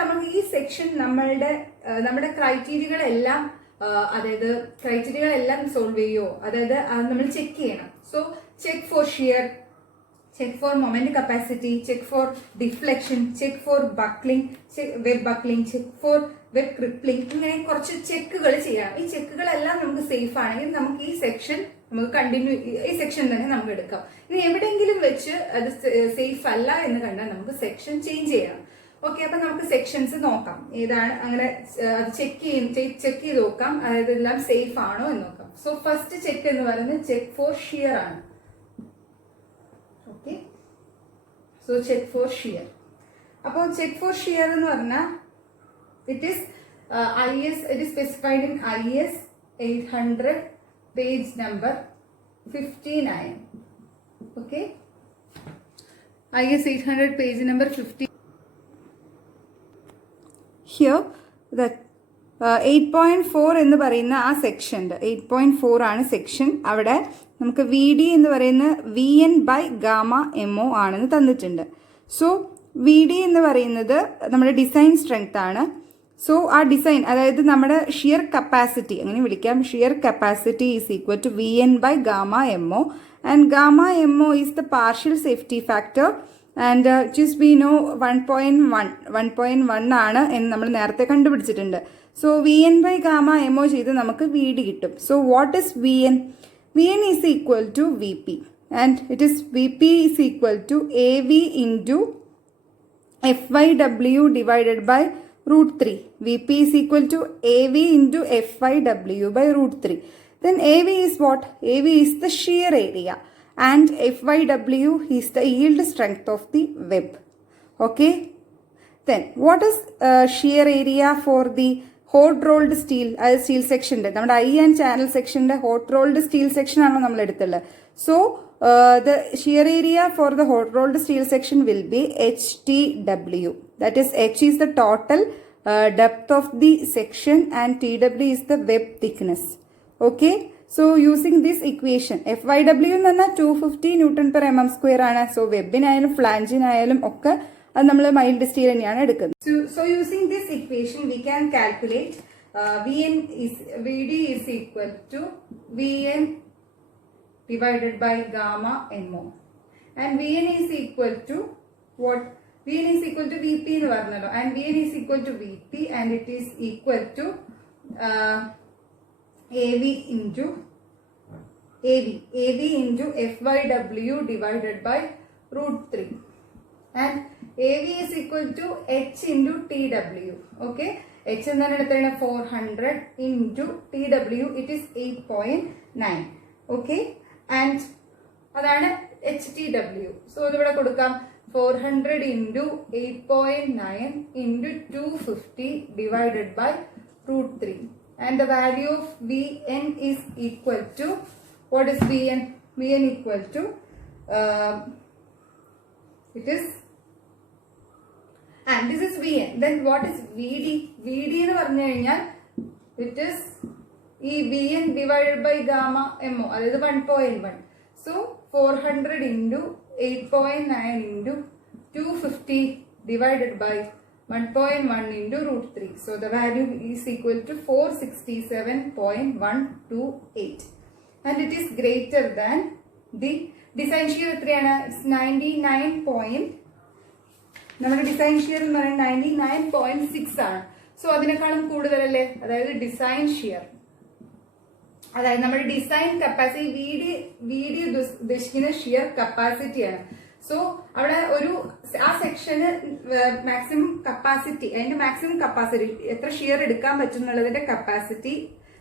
നമുക്ക് ഈ സെക്ഷൻ നമ്മുടെ ക്രൈറ്റീരിയകളെല്ലാം അതായത് ക്രൈറ്റീരിയകളെല്ലാം സോൾവ് ചെയ്യുമോ, അതായത് നമ്മൾ ചെക്ക് ചെയ്യണം. So check for shear, check for moment capacity, check for deflection, check for buckling, web buckling, check for web crippling. ഇങ്ങനെ കുറച്ച് ചെക്കുകൾ ചെയ്യണം. ഈ ചെക്കുകളെല്ലാം നമുക്ക് സേഫ് ആണെങ്കിൽ നമുക്ക് ഈ സെക്ഷൻ നമുക്ക് കണ്ടിന്യൂ ഈ സെക്ഷൻ തന്നെ നമുക്ക് എടുക്കാം. ഇനി എവിടെയെങ്കിലും വെച്ച് അത് സേഫ് അല്ല എന്ന് കണ്ടാൽ നമുക്ക് സെക്ഷൻ ചേഞ്ച് ചെയ്യണം. ഓക്കെ, അപ്പൊ നമുക്ക് സെക്ഷൻസ് നോക്കാം ഏതാണ്, അങ്ങനെ അത് ചെക്ക് ചെയ്ത് നോക്കാം, അതായത് എല്ലാം സേഫ് ആണോ എന്ന് നോക്കാം. സോ ഫസ്റ്റ് ചെക്ക് എന്ന് പറയുന്നത് ചെക്ക് ഫോർ ഷിയർ ആണ്. Okay, so check for shear. അപ്പോൾ ചെക്ക് ഫോർ ഷിയർ എന്ന് പറഞ്ഞാൽ it is specified in IS 800 page number 59. Okay, IS 800 page number 50. Here that 8.4 എന്ന് പറയുന്ന ആ സെക്ഷൻ്റെ 8.4 ആണ് സെക്ഷൻ. അവിടെ നമുക്ക് വി ഡി എന്ന് പറയുന്ന VN by ഗാമ MO ആണെന്ന് തന്നിട്ടുണ്ട്. സോ വി ഡി എന്ന് പറയുന്നത് നമ്മുടെ ഡിസൈൻ സ്ട്രെങ്ത് ആണ്. സോ ആ ഡിസൈൻ, അതായത് നമ്മുടെ ഷിയർ കപ്പാസിറ്റി അങ്ങനെ വിളിക്കാം, shear capacity is equal to VN by gamma MO, and gamma MO is the partial safety factor, and just we know 1.1 ആണ് എന്ന് നമ്മൾ നേരത്തെ കണ്ടുപിടിച്ചിട്ടുണ്ട്. So VN by gamma MO ചെയ്ത് നമുക്ക് വി ഡി കിട്ടും. So what is VN? VN is equal to VP, and it is VP is equal to AV into FYW divided by root 3. VP is equal to AV into FYW by root 3. Then AV is what? AV is the shear area, and FYW is the yield strength of the web. Okay. Then what is shear area for the hot rolled steel, അതായത് steel സെക്ഷൻ്റെ നമ്മുടെ I and channel സെക്ഷൻ്റെ hot rolled steel section ആണോ നമ്മൾ എടുത്തുള്ളത്. So the shear area for the hot rolled steel section will be HTW. That is H is the total depth of the section and TW is the web thickness. Okay, so using this equation FYW എന്ന് പറഞ്ഞാൽ 250 Newton/mm² ആണ്. So വെബിനായാലും ഫ്ലാഞ്ചിനായാലും ഒക്കെ അത് നമ്മൾ mild steel തന്നെയാണ് എടുക്കുന്നത്. So using this equation we can calculate VD is equal to VN divided by gamma MO, and VN is equal to what? VN is equal to VP എന്ന് പറഞ്ഞല്ലോ, and VN is equal to VP, and it is equal to AV into FYW divided by root 3, and AV is equal to H into TW. Okay, H എന്താണ് എടുത്തേണ്ടത് 400 into TW, it is 8.9. Okay, and അതാണ് HTW. So ഇതിവിടെ കൊടുക്കാം 400 into 8.9 into 250 divided by root 3, and the value of VN is equal to, what is VN? VN equal to it is, and this is VN. Then what is VD? VD എന്ന് പറഞ്ഞു കഴിഞ്ഞാൽ it is ഈ VN divided by gamma MO, അതായത് 1.1. So 400 into 8.9 into 250 divided by 1.1 into root 3. So the value is equal to 467.128, and it is greater than the design shear. എത്രയാണ്? It's 99. നമ്മുടെ design shear എന്ന് പറയുന്നത് 99.6 ആണ്. So അതിനേക്കാളും കൂടുതലല്ലേ, അതായത് ഡിസൈൻ ഷിയർ, അതായത് നമ്മുടെ ഡിസൈൻ കപ്പാസിറ്റി വി ഡി ഉദ്ദേശിക്കുന്ന ഷിയർ കപ്പാസിറ്റിയാണ്. സോ അവിടെ ആ സെക്ഷന് മാക്സിമം കപ്പാസിറ്റി, അതിന്റെ മാക്സിമം കപ്പാസിറ്റി എത്ര ഷിയർ എടുക്കാൻ പറ്റും എന്നുള്ളതിന്റെ കപ്പാസിറ്റി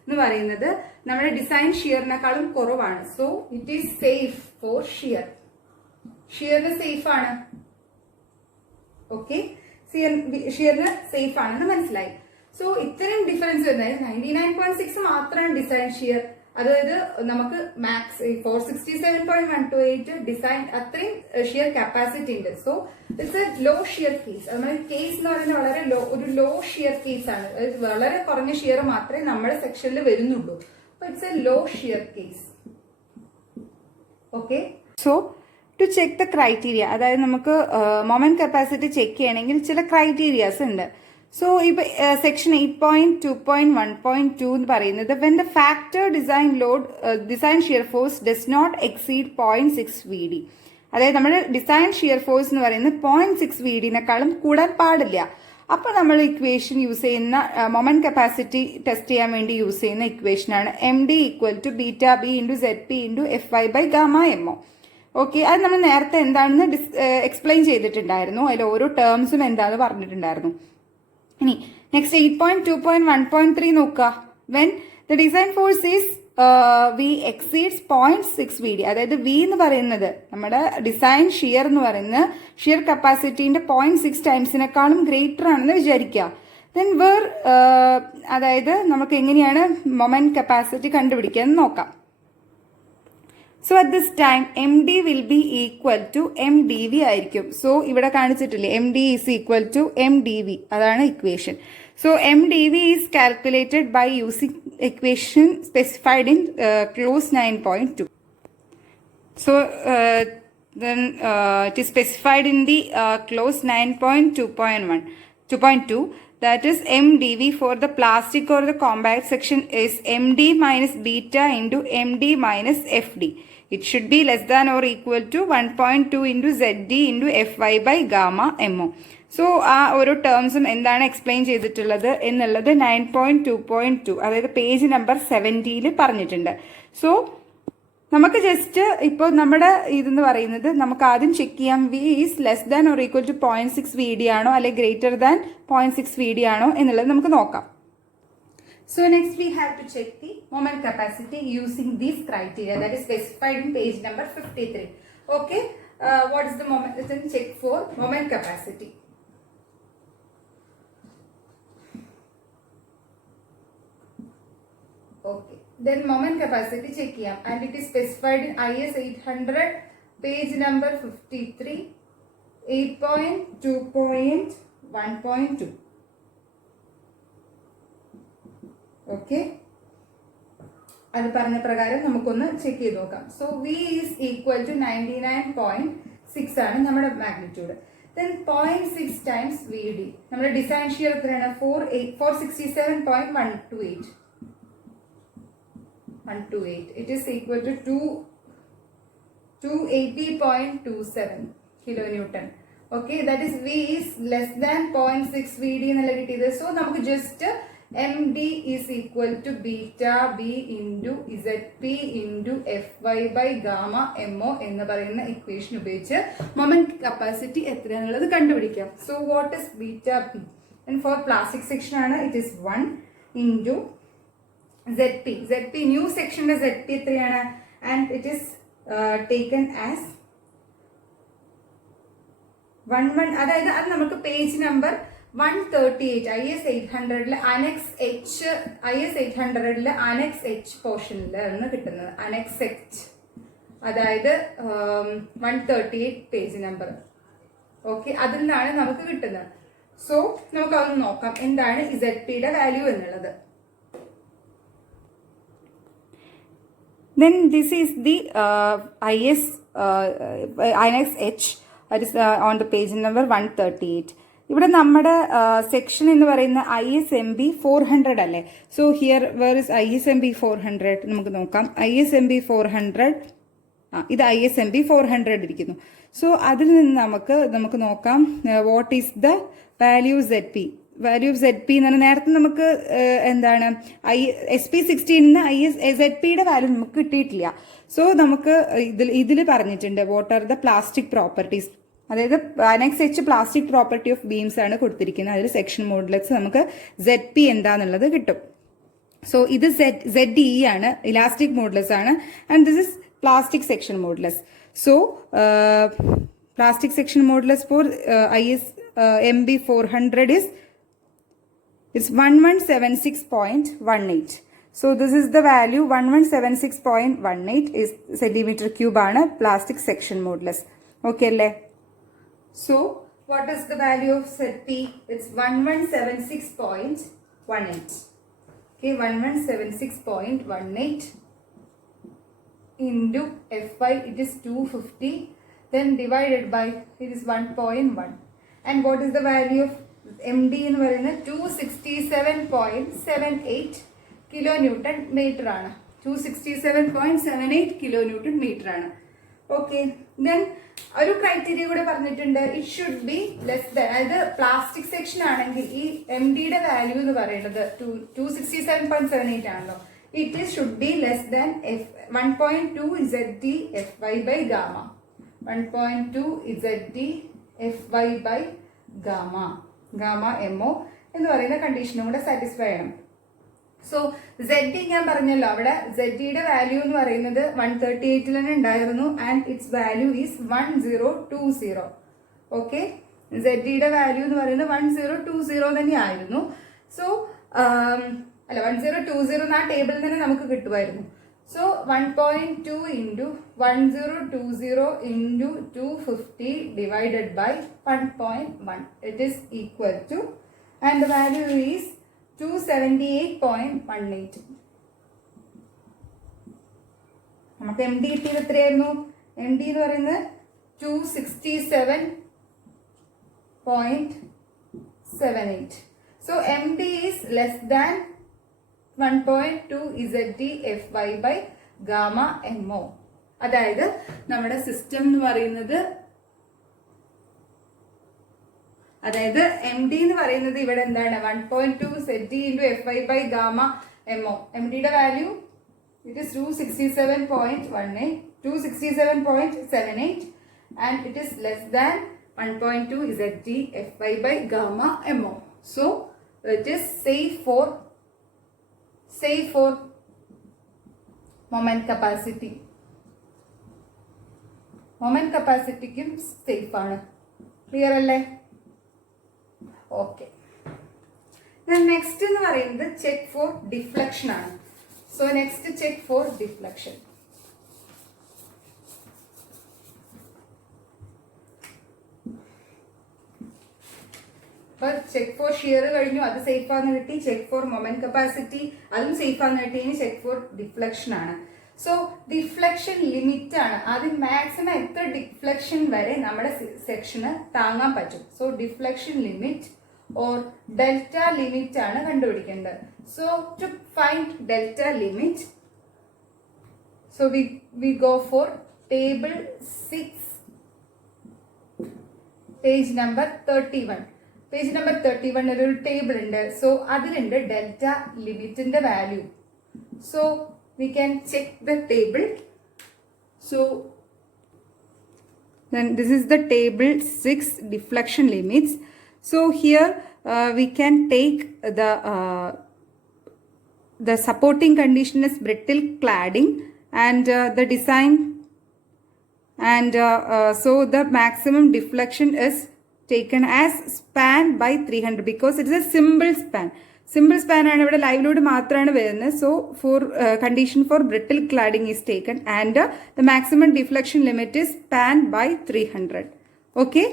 എന്ന് പറയുന്നത് നമ്മുടെ ഡിസൈൻ ഷിയറിനേക്കാളും കുറവാണ്. So it is safe for shear. ഷിയറിന് സേഫ് ആണ്. ഓക്കെ, ഷിയറിന് സേഫ് ആണെന്ന് മനസ്സിലായി. സോ ഇത്രയും ഡിഫറൻസ് വരുന്നത് 99.6 മാത്രമാണ് ഡിസൈൻ ഷിയർ. അതായത് നമുക്ക് മാക്സ് 467.128 ഡിസൈൻ അത്രയും ഷിയർ കപ്പാസിറ്റി ഉണ്ട്. So it's a low shear case. നമ്മുടെ കേസ് എന്ന് പറയുന്നത് വളരെ ഒരു ലോ ഷിയർ കേസ് ആണ്. വളരെ കുറഞ്ഞ ഷിയർ മാത്രമേ നമ്മുടെ സെക്ഷനിൽ വരുന്നുള്ളൂ. അപ്പൊ it's a low shear case. Okay, so to check the criteria, അതായത് നമുക്ക് മൊമെന്റ് കപ്പാസിറ്റി ചെക്ക് ചെയ്യണമെങ്കിൽ ചില ക്രൈറ്റീരിയാസ് ഉണ്ട്. സോ ഇപ്പോൾ സെക്ഷൻ 8.2.1.2 എന്ന് പറയുന്നത് when the factor design shear force does not exceed 0.6 VD. അതായത് നമ്മുടെ ഡിസൈൻ ഷിയർ ഫോഴ്സ് എന്ന് പറയുന്നത് 0.6 VD-നെക്കാളും കൂടാൻ പാടില്ല. അപ്പോൾ നമ്മൾ ഇക്വേഷൻ യൂസ് ചെയ്യുന്ന മൊമെന്റ് കപ്പാസിറ്റി ടെസ്റ്റ് ചെയ്യാൻ വേണ്ടി യൂസ് ചെയ്യുന്ന ഇക്വേഷനാണ് MD = βB × ZP × FY/γ/MO. Okay, അത് നമ്മൾ നേരത്തെ എന്താണെന്ന് എക്സ്പ്ലെയിൻ ചെയ്തിട്ടുണ്ടായിരുന്നു. അതിൽ ഓരോ ടേംസും എന്താണെന്ന് പറഞ്ഞിട്ടുണ്ടായിരുന്നു. ഇനി നെക്സ്റ്റ് 8.2.1.3 നോക്കുക. When the design force is V exceeds 0.6 VD. അതായത് V എന്ന് പറയുന്നത് നമ്മുടെ ഡിസൈൻ ഷിയർ എന്ന് പറയുന്ന ഷിയർ കപ്പാസിറ്റീൻ്റെ 0.6 ടൈംസിനേക്കാളും ഗ്രേറ്റർ ആണെന്ന് വിചാരിക്കുക. ദെൻ അതായത് നമുക്ക് എങ്ങനെയാണ് മൊമെന്റ് കപ്പാസിറ്റി കണ്ടുപിടിക്കുക എന്ന് നോക്കാം. So at this time MD will be equal to MdV ആയിരിക്കും. സോ ഇവിടെ കാണിച്ചിട്ടില്ലേ MD is equal to MdV, അതാണ് equation. So MdV is calculated by using equation specified in clause 9.2. So then it is specified in the clause 9.2.2, that is MdV for the plastic or the compact section is MD minus beta into MD minus FD. It should be less than or equal to 1.2 into ZD into FY/γ/MO. So ആ ഓരോ ടേംസും എന്താണ് explain ചെയ്തിട്ടുള്ളത് എന്നുള്ളത് 9.2.2, അതായത് page number 70 പറഞ്ഞിട്ടുണ്ട്. So നമുക്ക് just ഇപ്പോൾ നമ്മുടെ ഇതെന്ന് പറയുന്നത് നമുക്ക് ആദ്യം ചെക്ക് ചെയ്യാം V is less than or equal to 0.6 VD ആണോ അല്ലെങ്കിൽ ഗ്രേറ്റർ ദാൻ 0.6 VD ആണോ എന്നുള്ളത് നമുക്ക് നോക്കാം. So next we have to check the moment capacity using these criteria that is specified in page number 53. Okay, what is the moment? Let's check for moment capacity. Okay, then moment capacity check ചെയ്യാം and it is specified in IS 800 page number 53 8.2.1.2. okay, അത് പറഞ്ഞ പ്രകാരം നമുക്കൊന്ന് check ചെയ്ത് നോക്കാം. So V is equal to 99.6 ആണ് നമ്മുടെ magnitude. Then 0.6 times VD, നമ്മുടെ ഡിസൈൻ ഷിയർ എത്രയാണ്? 467.128. It is equal to 280.27 kilonewton. Okay, that is V is less than 0.6 VD എന്നുള്ള കിട്ടിയത്. സോ നമുക്ക് just MD is equal to beta B into ZP into FY/γ/MO എന്ന് പറയുന്ന equation ഉപയോഗിച്ച് moment capacity എത്രയാണുള്ളത് കണ്ടുപിടിക്കാം. So what is beta B? And for plastic section ആണ് it is 1 into ZP. New സെക്ഷന്റെ ZP എത്രയാണ്? And it is taken as 11, അതായത് അത് നമുക്ക് page number 138 IS 800 annex H പോർഷനിലാണ് കിട്ടുന്നത്. അനക്സ് H, അതായത് 138 പേജ് നമ്പർ. ഓക്കെ, അതിൽ നിന്നാണ് നമുക്ക് കിട്ടുന്നത്. സോ നമുക്ക് അതൊന്ന് നോക്കാം എന്താണ് ZPയുടെ വാല്യൂ എന്നുള്ളത്. Then this is the IS Annex H, that is on the page number 138. ഇവിടെ നമ്മുടെ സെക്ഷൻ എന്ന് പറയുന്ന ISMB 400 അല്ലേ. So here where is ISMB 400? നമുക്ക് നോക്കാം. ISMB 400, ഇത് ISMB 400 ഇരിക്കുന്നു. സോ അതിൽ നിന്ന് നമുക്ക് നോക്കാം what is the value ZP. Value of ZP എന്ന് പറഞ്ഞാൽ നേരത്തെ നമുക്ക് എന്താണ് SP16 ZPയുടെ വാല്യൂ നമുക്ക് കിട്ടിയിട്ടില്ല. സോ നമുക്ക് ഇതിൽ പറഞ്ഞിട്ടുണ്ട് what are the plastic properties, അതായത് annex H plastic property of beams ആണ് കൊടുത്തിരിക്കുന്നത്. അതിൽ സെക്ഷൻ മോഡുലസ് നമുക്ക് ZP എന്താന്നുള്ളത് കിട്ടും. സോ ഇത് ZE ആണ്, ഇലാസ്റ്റിക് മോഡുലസ് ആണ്, and this is plastic section modulus. So plastic section modulus for ISMB 400 is it's 1176.18. So this is the value 1176.18 is centimeter cube ആണ് പ്ലാസ്റ്റിക് സെക്ഷൻ മോഡുലസ്. ഓക്കെ അല്ലേ? So what is the value of ZP? It's 1176.18. Okay, 1176.18 into FY, it is 250, then divided by, it is 1.1. And what is the value of M D എന്ന് പറയുന്നത് 267.78 kilo newton metre ആണ്. 267.78 kilo newton metre ആണ്. Okay, then ഒരു criteria കൂടെ പറഞ്ഞിട്ടുണ്ട്. It should be less than, അതായത് plastic section ആണെങ്കിൽ ഈ എം ഡിയുടെ വാല്യൂ എന്ന് പറയുന്നത് 267.78 ആണല്ലോ. It should be less than 1.2 ZT FY by gamma. 1.2 ZT FY by gamma MO എന്ന് പറയുന്ന കണ്ടീഷനും കൂടെ സാറ്റിസ്ഫൈ ചെയ്യണം. സോ ZD ഞാൻ പറഞ്ഞല്ലോ, അവിടെ ZDയുടെ വാല്യൂ എന്ന് പറയുന്നത് 138 തന്നെ ഉണ്ടായിരുന്നു and its value is 1020. Okay, ZDയുടെ വാല്യൂ എന്ന് പറയുന്നത് 1020 തന്നെ ആയിരുന്നു. സോ അല്ല 1020 ആ ടേബിളിൽ തന്നെ നമുക്ക് കിട്ടുമായിരുന്നു. So 1.2 into 1020 into 250 divided by 1.1. It is equal to, and the value is 278.18. നമുക്ക് എം ഡി കിട്ടിയത് എത്രയായിരുന്നു? എം ഡി എന്ന് പറയുന്നത് 267.78. So MD is less than 1.2 ZT FY by gamma MO. അതായത് നമ്മുടെ സിസ്റ്റം എന്ന് പറയുന്നത്, അതായത് എം ഡി എന്ന് പറയുന്നത് ഇവിടെ എന്താണ്? 1.2 ZT into FY by gamma MO. M ഡിയുടെ value it is 267.78 and it is less than 1.2 ZT FY by gamma MO. So it is safe for moment capacity. Moment capacity safe ആണ്. Clear അല്ലേ? Okay, next എന്ന് പറയുന്നത് check for deflection ആണ്. So next check for deflection. Check for shear കഴിഞ്ഞു, അത് safe ആണെന്ന് കിട്ടി. Check for moment capacity, അതും സേഫ് ആണെന്ന് കിട്ടി. ഇനി ചെക്ക് ഫോർ ഡിഫ്ലക്ഷൻ ആണ്. സോ ഡിഫ്ലക്ഷൻ ലിമിറ്റ് ആണ്. ആദ്യം മാക്സിമം എത്ര ഡിഫ്ലക്ഷൻ വരെ നമ്മുടെ സെക്ഷന് താങ്ങാൻ പറ്റും. So deflection limit or delta limit ആണ് കണ്ടുപിടിക്കേണ്ടത്. So to find delta limit, so we go for table 6, page number 31. Page number 31 ഒരു ടേബിൾ ഉണ്ട്. സോ അതിലുണ്ട് ഡെൽറ്റ ലിമിറ്റിന്റെ value. So we can check the table. So then this is the table 6 deflection limits. So here we can take the supporting condition is brittle cladding and the design, and so the maximum deflection is taken as span by 300 because it is a simple span. Simple span ആണ് ഇവിടെ live load മാത്രമാണ് വരുന്നത്. So for condition for brittle cladding is taken and the maximum deflection limit is span by 300. Okay,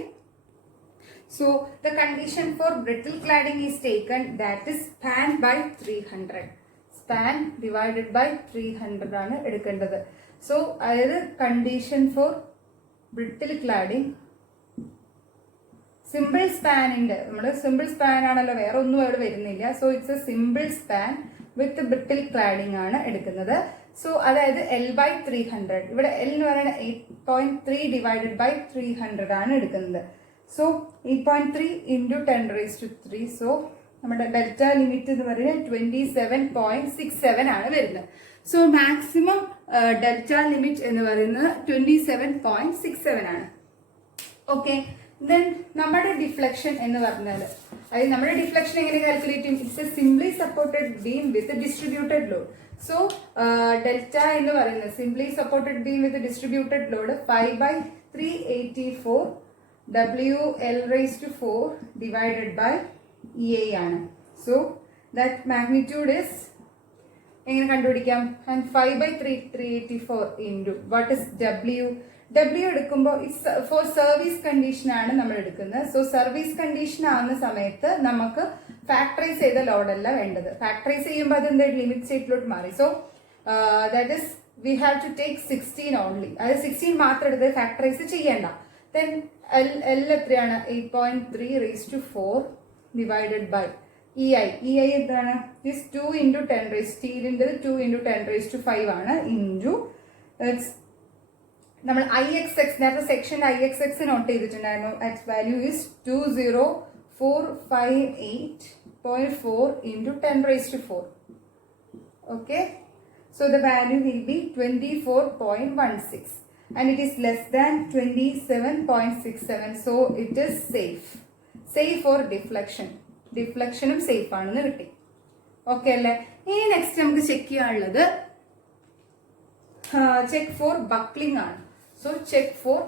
so the condition for brittle cladding is taken, that is span by 300. Span divided by 300 ആണ് എടുക്കേണ്ടത്. So അതായത് condition for brittle cladding simple സ്പാനിന്റെ, നമ്മൾ simple span ആണല്ലോ, വേറെ ഒന്നും അവിടെ വരുന്നില്ല. So it's a simple span with brittle cladding ആണ് എടുക്കുന്നത്. സോ അതായത് L/300, ഇവിടെ L എന്ന് പറയുന്നത് 8.3 ഡിവൈഡഡ് ബൈ 300 ആണ് എടുക്കുന്നത്. So 8.3 into 10⁻3. സോ നമ്മുടെ ഡെൽറ്റ ലിമിറ്റ് എന്ന് പറയുന്നത് 27.67 ആണ് വരുന്നത്. സോ മാക്സിമം ഡെൽറ്റ ലിമിറ്റ് എന്ന് പറയുന്നത് 27.67 ആണ്. ഓക്കെ, ദെൻ നമ്മുടെ ഡിഫ്ലക്ഷൻ എന്ന് പറഞ്ഞാൽ, അതായത് നമ്മുടെ ഡിഫ്ലക്ഷൻ എങ്ങനെ കാൽക്കുലേറ്റ് ചെയ്യും? It's a simply supported beam with distributed load. So delta എന്ന് പറയുന്നത് simply supported beam with distributed load 5/384 WL/4 divided by EA ആണ്. സോ ദാറ്റ് മാഗ്നിറ്റ്യൂഡ് ഇസ് എങ്ങനെ കണ്ടുപിടിക്കാം? And 5/384 into what is W എടുക്കുമ്പോൾ for service condition ആണ് നമ്മൾ എടുക്കുന്നത്. So service condition ആവുന്ന സമയത്ത് നമുക്ക് ഫാക്ടറൈസ് ചെയ്ത ലോഡല്ല വേണ്ടത്. ഫാക്ടറൈസ് ചെയ്യുമ്പോൾ അത് എന്താ ലിമിറ്റ് സ്റ്റേറ്റിലോട്ട് മാറി. So that is we have to take 16 only. അതായത് 16 മാത്രം എടുത്ത് ഫാക്ടറൈസ് ചെയ്യേണ്ട. ദെൻ L എത്രയാണ്? 8.3 raised to 4 divided by EI എന്താണ്? This 2 into 10 raised സ്റ്റീലിൻ്റെ 2 into 10 raised to 5 ആണ് ഇൻറ്റു നമ്മൾ IXX നേരത്തെ സെക്ഷൻ IXX നോട്ട് ചെയ്തിട്ടുണ്ടായിരുന്നു. X value is 20458.4 into 10 raised to 4. Okay, so the value will be 24.16 and it is less than 27.67, so it is safe for deflection. ഡിഫ്ലക്ഷനും safe ആണെന്ന് കിട്ടി. Okay അല്ലേ? ഇനി next നമുക്ക് check ചെയ്യാനുള്ളത് check for buckling ആണ്. So check for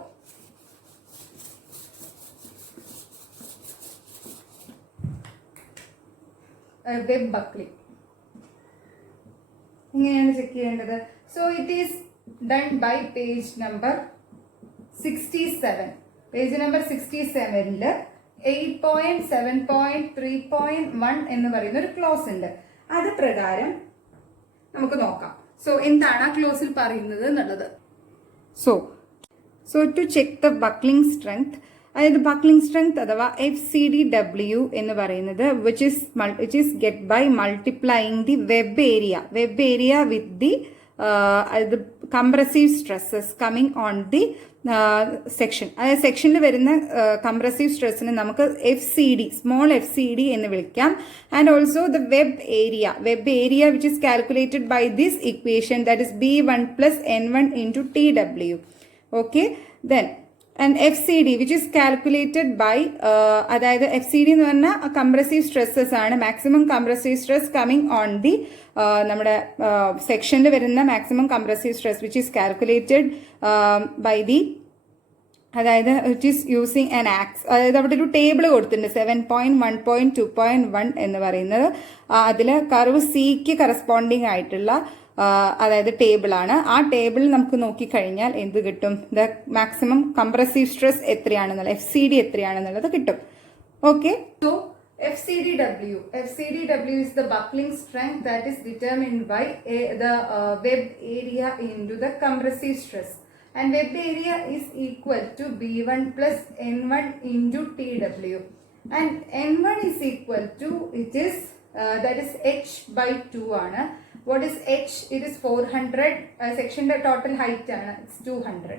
web buckling. ഇങ്ങനെയാണ് check ചെയ്യേണ്ടത്. So it is done by page number 67. Page number 67 8.7.3.1 എന്ന് പറയുന്ന ഒരു ക്ലോസ് ഉണ്ട്. അത് പ്രകാരം നമുക്ക് നോക്കാം. സോ എന്താണ് ആ ക്ലോസിൽ പറയുന്നത് എന്നുള്ളത്. So to check the buckling strength, അതായത് ബക്ലിംഗ് സ്ട്രെങ്ത് അഥവാ FCDW എന്ന് പറയുന്നത് which is get by multiplying the web area with the compressive stresses coming on the section. അതായത് സെക്ഷനിൽ വരുന്ന കംപ്രസീവ് സ്ട്രെസ്സിന് നമുക്ക് സ്മോൾ എഫ് സി ഡി എന്ന് വിളിക്കാം. And also the web area which is calculated by this equation, that is B1 plus N1 into TW. Okay, then and FCD which is calculated by അതായത് FCD എന്ന് പറഞ്ഞാൽ compressive stresses ആണ്. Maximum compressive stress coming on the നമ്മുടെ സെക്ഷനിൽ വരുന്ന maximum compressive stress which is calculated by the, അതായത് it is using an axe. അതായത് അവിടെ ഒരു ടേബിൾ കൊടുത്തിട്ടുണ്ട് 7.1.2.1 എന്ന് പറയുന്നത്. അതിൽ കർവ് സിക്ക് കറസ്പോണ്ടിങ് ആയിട്ടുള്ള അതായത് ടേബിളാണ്. ആ ടേബിൾ നമുക്ക് നോക്കിക്കഴിഞ്ഞാൽ എന്ത് കിട്ടും? ദ മാക്സിമം കംപ്രസീവ് സ്ട്രെസ് എത്രയാണെന്നുള്ള FCD എത്രയാണെന്നുള്ളത് കിട്ടും. Okay, so FCDW is the buckling strength that is determined by the web area into the compressive stress, and web area is equal to B1 plus N1 into TW, and N1 is equal to, it is that is H by 2 ആണ്. What is H? It is 400. Section total height ആണ്, it's 200.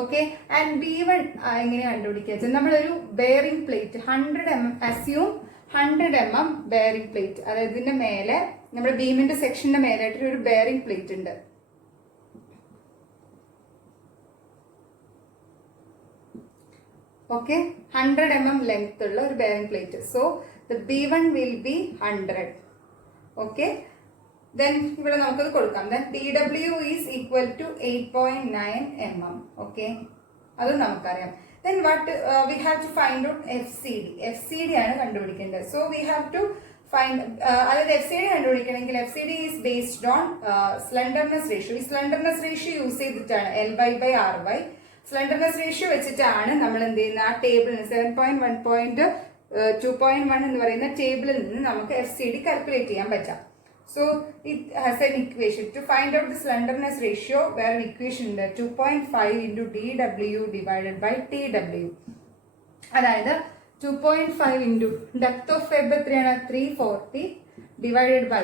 Okay, and B1 എങ്ങനെ കണ്ടുപിടിക്കുക? നമ്മളൊരു bearing plate 100 mm assume 100 mm bearing plate, അതായത് ഇതിന്റെ മേലെ നമ്മുടെ ബീമിന്റെ സെക്ഷന്റെ മേലായിട്ട് ഒരു ബെയറിംഗ് പ്ലേറ്റ് ഉണ്ട്. ഓക്കെ, 100 mm ലെങ്ത് ഉള്ള ഒരു bearing plate. So the B1 will be 100. Okay, then ഇവിടെ നമുക്കത് കൊടുക്കാം. then TW is equal to 8.9 mm. okay, അത് നമുക്കറിയാം. then what we have to find out FCD ആണ് കണ്ടുപിടിക്കേണ്ടത്. so we have to find അതായത് FCD കണ്ടുപിടിക്കണമെങ്കിൽ FCD is based on slenderness ratio. ഈ slenderness ratio use ചെയ്തിട്ടാണ് Ly/Ry slenderness ratio വെച്ചിട്ടാണ് നമ്മൾ എന്ത് ചെയ്യുന്ന ആ ടേബിളിൽ 7.1.2.1 എന്ന് പറയുന്ന ടേബിളിൽ നിന്ന് നമുക്ക് FCD കാൽക്കുലേറ്റ് ചെയ്യാൻ പറ്റാം. So it has an equation to find out the slenderness ratio, where an equation ഉണ്ട് 2.5 into dW divided by TW. അതായത് 2.5 into depth of web എത്രയാണ്? 340 divided by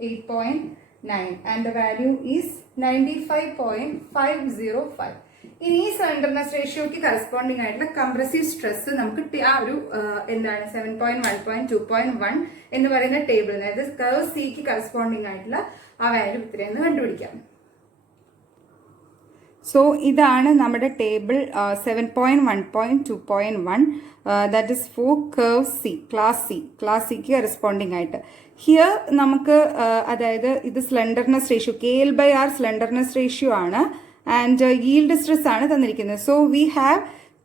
8.9 and the value is 95.505. ഇനി ഈ slenderness റേഷ്യോക്ക് corresponding ആയിട്ടുള്ള compressive stress നമുക്ക് ആ ഒരു എന്താണ് 7.1.2.1 എന്ന് പറയുന്ന ടേബിൾ, അതായത് കർവ് സിക്ക് കറസ്പോണ്ടിങ് ആയിട്ടുള്ള ആ വാല്യൂ ഇത്രയെന്ന് കണ്ടുപിടിക്കാം. സോ ഇതാണ് നമ്മുടെ table 7.1.2.1 that is for curve C, class സിക്ക് കറസ്പോണ്ടിങ് ആയിട്ട്. ഹിയർ നമുക്ക് അതായത് ഇത് slenderness ratio KL/R slenderness ratio ആണ്. ആൻഡ് yield സ്ട്രെസ് ആണ് തന്നിരിക്കുന്നത്. സോ വി ഹാവ്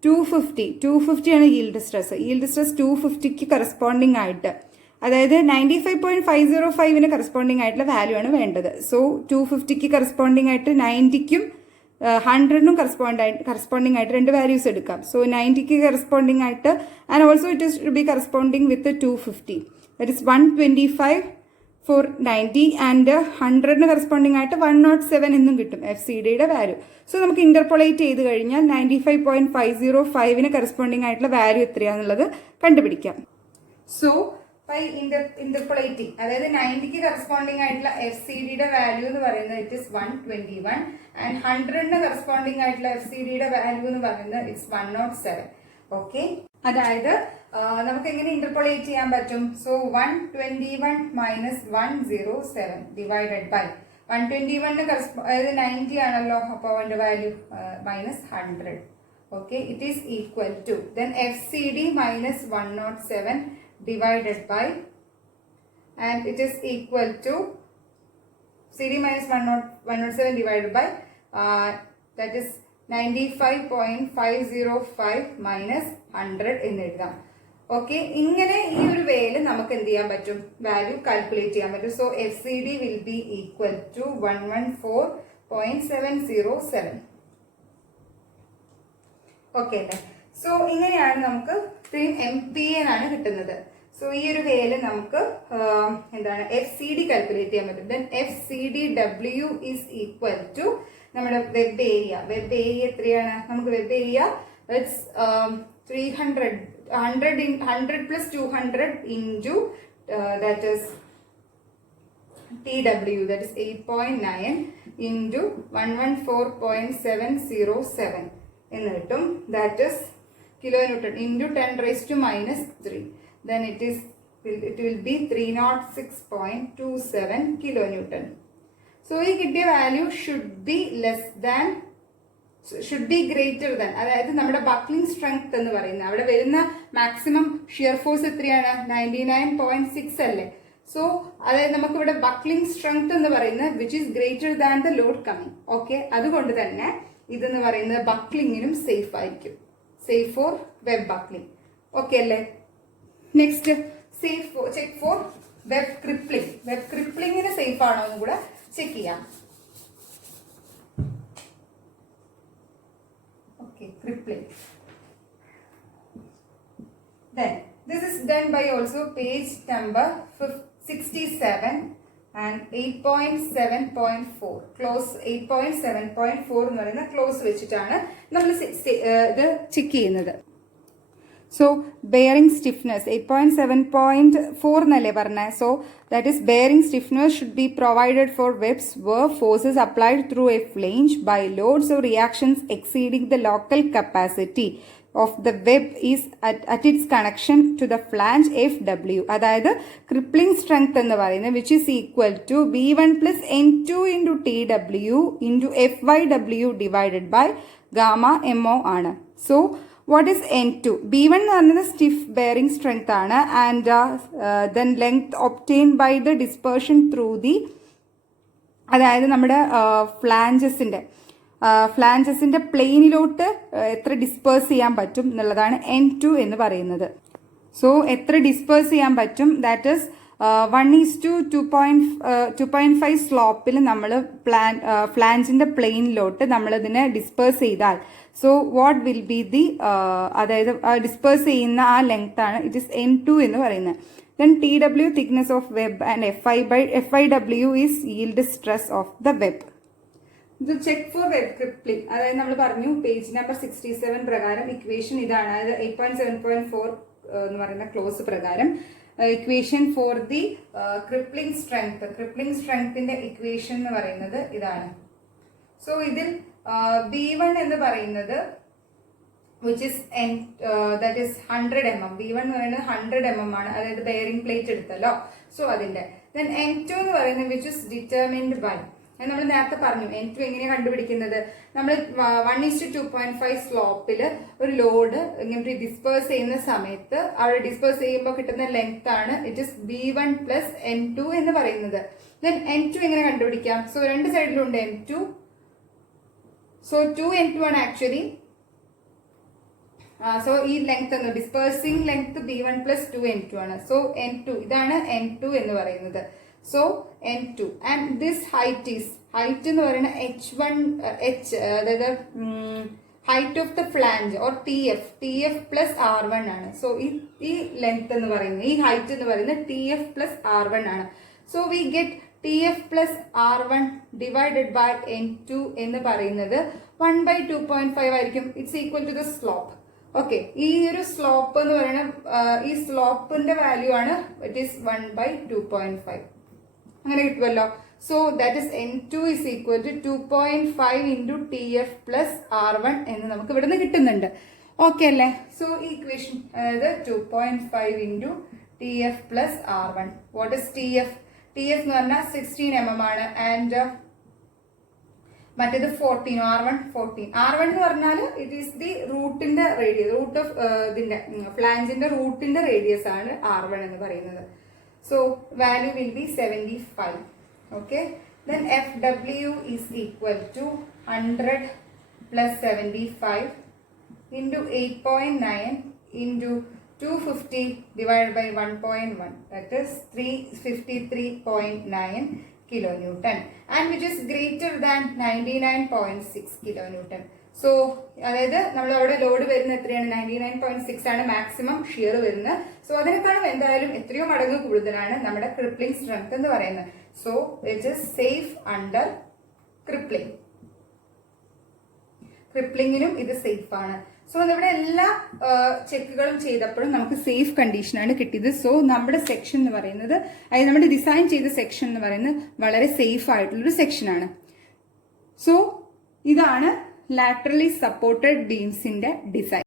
250 ആണ് yield സ്ട്രെസ് 250ക്ക് കറസ്പോണ്ടിങ് ആയിട്ട്, അതായത് 95.505 കറസ്പോണ്ടിങ് ആയിട്ടുള്ള വാല്യൂ ആണ് വേണ്ടത്. സോ 250ക്ക് കറസ്പോണ്ടിങ് ആയിട്ട് 90ക്കും 100നും കറസ്പോണ്ടിങ് ആയിട്ട് രണ്ട് വാല്യൂസ് എടുക്കാം. സോ 90ക്ക് കറസ്പോണ്ടിങ് ആയിട്ട് and also it is to be corresponding with 250, that is 125 for 90 ആൻഡ് 100ന് കറസ്പോണ്ടിങ് ആയിട്ട് 107 എന്നും കിട്ടും FCDയുടെ വാല്യൂ. സോ നമുക്ക് ഇന്റർപോളേറ്റ് ചെയ്ത് കഴിഞ്ഞാൽ 95.505 കറസ്പോണ്ടിങ് ആയിട്ടുള്ള വാല്യൂ എത്രയാണെന്നുള്ളത് കണ്ടുപിടിക്കാം. സോ ബൈ ഇന്റർപോളേറ്റിംഗ്, അതായത് 90ക്ക് കറസ്പോണ്ടിങ് ആയിട്ടുള്ള എഫ് സി ഡിയുടെ വാല്യൂ എന്ന് പറയുന്നത് ഇറ്റ് ഇസ് 121 ആൻഡ് 100ന് കറസ്പോണ്ടിങ് ആയിട്ടുള്ള എഫ് സി ഡിയുടെ വാല്യൂ എന്ന് പറയുന്നത് ഇറ്റ്സ് 107. ഓക്കെ, അതായത് നമുക്ക് എങ്ങനെ ഇന്റർപോളേറ്റ് ചെയ്യാൻ പറ്റും? സോ 121 മൈനസ് 107 ഡിവൈഡഡ് ബൈ 121 അതായത് 90 ആണല്ലോ, അപ്പോൾ അതിന്റെ value minus 100. Okay, it is equal two then F C D minus 107 divided by, and it is equal to CD minus 107 divided by that is 95.505 minus 100 എന്ന് എഴുതാം. Okay, ഇങ്ങനെ ഈ ഒരു വേയിൽ നമുക്ക് എന്ത് ചെയ്യാൻ പറ്റും? വാല്യൂ കാൽക്കുലേറ്റ് ചെയ്യാൻ പറ്റും. So F C D will be equal to 114.707. Okay അല്ലേ? സോ ഇങ്ങനെയാണ് നമുക്ക് ഇത്രയും MPa ആണ് കിട്ടുന്നത്. സോ ഈ ഒരു വേയിൽ നമുക്ക് എന്താണ് എഫ് സി ഡി കാൽക്കുലേറ്റ് ചെയ്യാൻ പറ്റും. Then F C D W is equal to നമ്മുടെ വെബ് ഏരിയ. വെബ് ഏരിയ എത്രയാണ്? നമുക്ക് web area it's 100 plus 200 into that is TW, that is 8.9 into 114.707 എന്ന് കിട്ടും. That is kilonewton into 10 raised to minus 3. Then it will be 306.27 kilonewton. So ഈ കിട്ടിയ value should be greater than, അതായത് നമ്മുടെ buckling strength എന്ന് പറയുന്നത് അവിടെ വരുന്ന മാക്സിമം ഷിയർ ഫോഴ്സ് എത്രയാണ്? 99.6 അല്ലേ? സോ അതായത് നമുക്ക് ഇവിടെ ബക്ലിംഗ് സ്ട്രെങ്ത് എന്ന് പറയുന്നത് which is greater than the load coming. Okay, അതുകൊണ്ട് തന്നെ ഇതെന്ന് പറയുന്നത് ബക്ലിങ്ങിനും സേഫ് ആയിരിക്കും. Safe for web buckling. Okay അല്ലേ? Next check for web crippling. Web ക്രിപ്ലിംഗിന് സേഫ് ആണോ എന്ന് കൂടെ ചെക്ക് ചെയ്യാം. Okay, crippling. Then this is done by also page number 67 and 8.7.4 close 8.7.4 എന്ന് പറയുന്ന ക്ലോസ് വെച്ചിട്ടാണ് നമ്മൾ ഇത് ചെക്ക് ചെയ്യുന്നത്. സോ ബെയറിംഗ് സ്റ്റിഫ്നെസ് 8.7.4 എന്നല്ലേ പറഞ്ഞത്. So that is bearing stiffness should be provided for webs where forces applied through a flange by loads or reactions exceeding the local capacity of the web is at its connection to the flange FW. അതായത് crippling strength എന്ന് പറയുന്നത് which is equal to B1 plus N2 into TW into FYW divided by gamma MO ആണ്. So what is N2? B1 എന്ന് പറയുന്നത് stiff bearing strength ആണ് and then length obtained by the dispersion through the, അതായത് നമ്മുടെ ഫ്ലാഞ്ചസിന്റെ പ്ലെയിനിലോട്ട് എത്ര disperse ചെയ്യാൻ പറ്റും എന്നുള്ളതാണ് N2 എന്ന് പറയുന്നത്. സോ എത്ര ഡിസ്പേഴ്സ് ചെയ്യാൻ പറ്റും? ദാറ്റ് ഈസ് 1:2.5 സ്ലോപ്പിൽ നമ്മൾ ഫ്ലാഞ്ചിന്റെ പ്ലെയിനിലോട്ട് നമ്മളിതിനെ ഡിസ്പേഴ്സ് ചെയ്താൽ so what will be the, അതായത് ഡിസ്പേഴ്സ് ചെയ്യുന്ന ആ ലെങ്ത് ആണ് ഇറ്റ് ഇസ് N2 എന്ന് പറയുന്നത്. Then TW thickness of web and FIW is yield stress of the web. ഇത് ചെക്ക് ഫോർ വെബ് ക്രിപ്ലിംഗ്, അതായത് നമ്മൾ പറഞ്ഞു പേജ് നമ്പർ 67 പ്രകാരം ഇക്വേഷൻ ഇതാണ്. അതായത് 8.7.4 എന്ന് പറയുന്ന ക്ലോസ് പ്രകാരം ഇക്വേഷൻ ഫോർ ദി ക്രിപ്ലിംഗ് സ്ട്രെങ്ത്തിന്റെ ഇക്വേഷൻ എന്ന് പറയുന്നത് ഇതാണ്. സോ ഇതിൽ B1 എന്ന് പറയുന്നത് which is that is 100 mm. B1 എന്ന് പറയുന്നത് 100 mm ആണ്, അതായത് ബെയറിംഗ് പ്ലേറ്റ് എടുത്തല്ലോ. സോ അതിന്റെ then N2 എന്ന് പറയുന്നത് which is determined by, നമ്മൾ നേരത്തെ പറഞ്ഞു N2 എങ്ങനെയാണ് കണ്ടുപിടിക്കുന്നത്? നമ്മൾ 1:2.5 സ്ലോപ്പിൽ ഒരു ലോഡ് ഇങ്ങനെ ഡിസ്പേഴ്സ് ചെയ്യുന്ന സമയത്ത് അവിടെ ഡിസ്പേഴ്സ് ചെയ്യുമ്പോൾ കിട്ടുന്ന ലെങ്ത് ആണ് it is B1 plus N2 എന്ന് പറയുന്നത്. ദെൻ N2 എങ്ങനെ കണ്ടുപിടിക്കാം? സോ രണ്ട് സൈഡിലുണ്ട് N2. സോ 2N2 ആണ് ആക്ച്വലി. സോ ഈ ലെങ്ത് എന്ന് dispersing length B1 plus 2N2 ആണ്. സോ N2 ഇതാണ് N2 എന്ന് പറയുന്നത്. So N2 and this height എന്ന് പറയുന്നത് H1 അതായത് height of the flange or TF plus R1 ആണ്. സോ ഈ ലെങ്ത് എന്ന് പറയുന്നത്, ഈ ഹൈറ്റ് എന്ന് പറയുന്നത് TF പ്ലസ് R1 ആണ്. So we get TF plus R1 divided by N2 എന്ന് പറയുന്നത് 1/2.5 ആയിരിക്കും. It's equal to the slope. Okay, ഈ ഒരു സ്ലോപ്പ് എന്ന് പറയുന്നത് ഈ സ്ലോപ്പിന്റെ വാല്യൂ ആണ് ഇറ്റ് ഈസ് 1/2.5 അങ്ങനെ കിട്ടുമല്ലോ. So that is N2 is equal to 2.5 into TF plus R1 എന്ന് നമുക്ക് ഇവിടെ നിന്ന് കിട്ടുന്നുണ്ട്. ഓക്കെ അല്ലേ? സോ ഈ ഇക്വേഷൻ അതായത് 2.5 into TF plus R1. What is TF? TF എന്ന് പറഞ്ഞാൽ 16 mm ആണ്. ആൻഡ് മറ്റേത് 14, R1 14. R1 എന്ന് പറഞ്ഞാൽ ഇറ്റ് ഈസ് ദി റൂട്ടിന്റെ റേഡിയസ്, റൂട്ട് ഓഫ് ഇതിന്റെ ഫ്ലാഞ്ചിന്റെ റൂട്ടിന്റെ റേഡിയസ് ആണ് R1 എന്ന് പറയുന്നത്. So value will be 75. Okay, then FW is equal to 100 plus 75 into 8.9 into 250 divided by 1.1, that is 353.9 kilonewton, and which is greater than 99.6 kilonewton. So അതായത് നമ്മൾ അവിടെ ലോഡ് വരുന്ന എത്രയാണ്? 99.6 ആണ് മാക്സിമം ഷിയർ വരുന്നത്. സോ അതിനേക്കാളും എന്തായാലും എത്രയോ മടങ്ങ് കൂടുതലാണ് നമ്മുടെ ക്രിപ്ലിംഗ് സ്ട്രെങ്ത് എന്ന് പറയുന്നത്. So it is safe under crippling. ക്രിപ്ലിംഗിനും ഇത് സേഫ് ആണ്. സോ ഇവിടെ എല്ലാ ചെക്കുകളും ചെയ്തപ്പോഴും നമുക്ക് സേഫ് കണ്ടീഷനാണ് കിട്ടിയത്. സോ നമ്മുടെ സെക്ഷൻ എന്ന് പറയുന്നത്, അതായത് നമ്മുടെ ഡിസൈൻ ചെയ്ത സെക്ഷൻ എന്ന് പറയുന്നത് വളരെ സേഫ് ആയിട്ടുള്ളൊരു സെക്ഷനാണ്. സോ ഇതാണ് laterally supported beamsന്റെ ഡിസൈൻ.